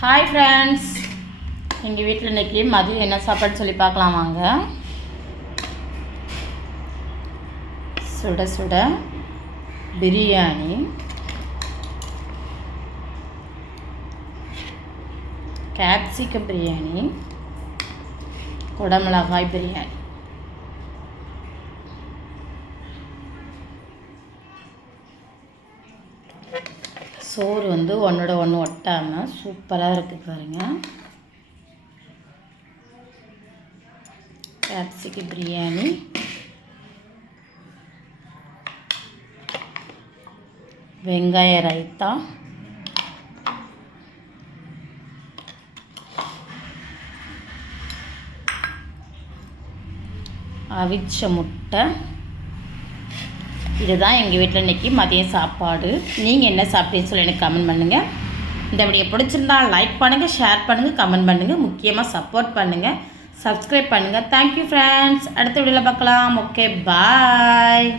Hi friends, எங்கள் வீட்டில் இன்றைக்கி மதியம் என்ன சாப்பாடு சொல்லி பார்க்கலாம் வாங்க. சுட சுட பிரியாணி, கேப்சிகம் பிரியாணி, குடமிளகாய் பிரியாணி. சோறு ஒன்றோட ஒன்று ஒட்டாமல் சூப்பராக இருக்குது பாருங்கள். கேப்சிகம் பிரியாணி, வெங்காய ரைத்தா, அவிச்ச முட்டை. இதுதான் எங்கள் வீட்டில் இன்றைக்கி மதியம் சாப்பாடு. நீங்கள் என்ன சாப்பிட்டீங்கன்னு சொல்லி எனக்கு கமெண்ட் பண்ணுங்கள். இந்த வீடியோ பிடிச்சிருந்தா லைக் பண்ணுங்கள், ஷேர் பண்ணுங்கள், கமெண்ட் பண்ணுங்கள், முக்கியமாக சப்போர்ட் பண்ணுங்கள், சப்ஸ்கிரைப் பண்ணுங்கள். Thank you friends. அடுத்த வீடியோவில் பார்க்கலாம். ஓகே, பாய்.